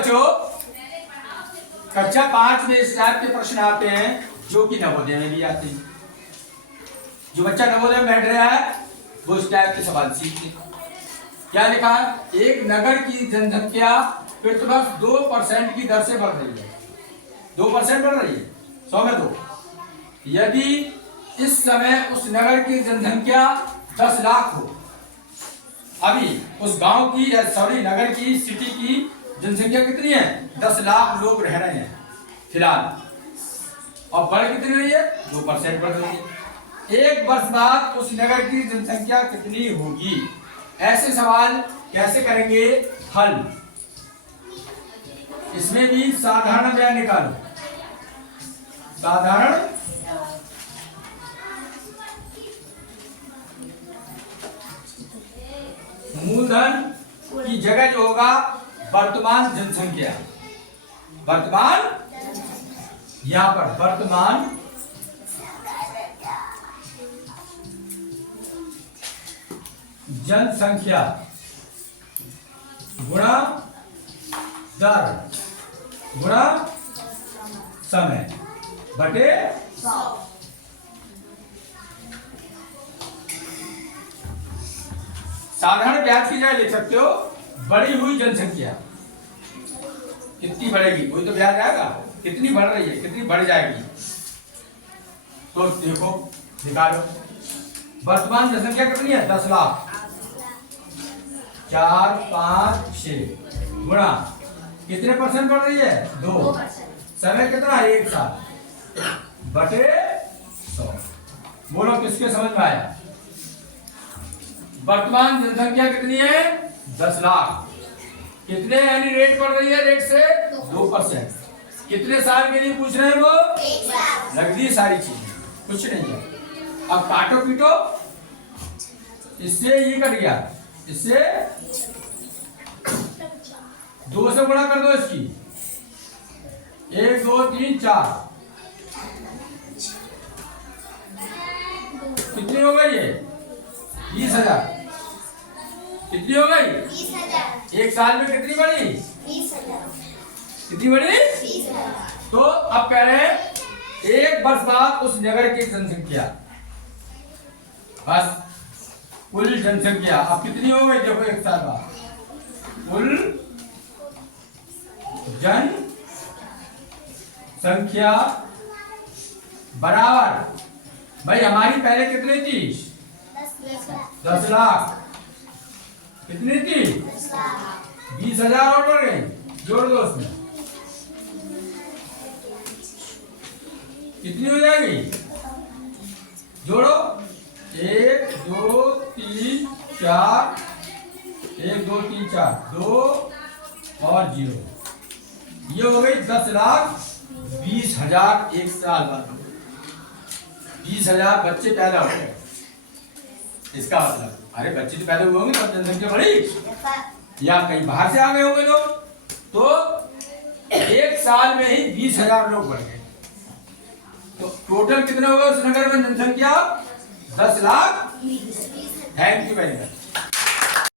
बच्चों, कक्षा 5 में इस टाइप के प्रश्न आते हैं जो कि नवोदय में भी आते हैं। जो बच्चा नवोदय में बैठ रहा है वो इस टाइप के सवाल सीखते हैं। क्या लिखा है? एक नगर की जनसंख्या प्रतिवर्ष 2% की दर से बढ़ रही है। 2% बढ़ रही है, 100 में 2। यदि इस समय उस नगर की जनसंख्या 10 लाख हो, अभी उस गांव की नगर की, सिटी की जनसंख्या कितनी है? 10 लाख लोग रह रहे हैं फिलहाल, और बढ़ कितनी रही है? 2% बढ़ रही है। एक वर्ष बाद उस नगर की जनसंख्या कितनी होगी? ऐसे सवाल कैसे करेंगे हल? इसमें भी साधारण व्यय निकालो। साधारण मूलधन की जगह जो होगा वर्तमान जनसंख्या, वर्तमान, यहां पर वर्तमान जनसंख्या गुणा दर गुणा समय बटे 100। साधारण ब्याज की जगह लिख सकते हो बढ़ी हुई जनसंख्या कितनी बढ़ेगी, वही तो ब्याज आएगा। कितनी बढ़ रही है, कितनी बढ़ जाएगी, तो देखो निकालो। वर्तमान जनसंख्या कितनी है? 10 लाख। 4, 5, 6 गुणा कितने % बढ़ रही है? 2। समय कितना है? 1 साल बटे 100। बोलो किसके समझ में आया? वर्तमान जनसंख्या कितनी है? 10 लाख। कितने यानी रेट बढ़ रही है? रेट से 2%। कितने साल के लिए पूछ रहे हैं वो? 1 साल। लग दी सारी चीजें, कुछ नहीं है। अब काटो पीटो, इससे ये कट गया, इससे 2 से गुणा कर दो इसकी। 1, 2, 3, 4 कितनी हो गई? ये 20,000। कितनी हो गई? 20,000। 1 साल में कितनी बढ़ी? 20,000। कितनी बढ़ी? 20,000। तो अब कह रहे हैं 1 वर्ष बाद उस नगर की जनसंख्या, बस कुल जनसंख्या अब कितनी हो गई? देखो 1 साल बाद कुल जनसंख्या बराबर, भाई हमारी पहले कितनी थी? 10 लाख। कितनी थी? 20,000 और बढ़ गई, जोड़ दो उसमें। कितनी हो जाएगी? जोड़ो। 1, 2, 3, 4 1, 2, 3, 4 2 और 0। ये हो गई 10,20,000 1 साल बाद। 20,000 बच्चे पैदा हो गए। इसका मतलब अरे बच्चे तो पैदा हुए होंगे तब जनसंख्या बढ़ी, या कहीं बाहर से आ गए होंगे लोग, तो 1 साल में ही 20,000 लोग बढ़ गए। तो टोटल कितने हो गए उस नगर में जनसंख्या? 10 lakh. Thank you very much.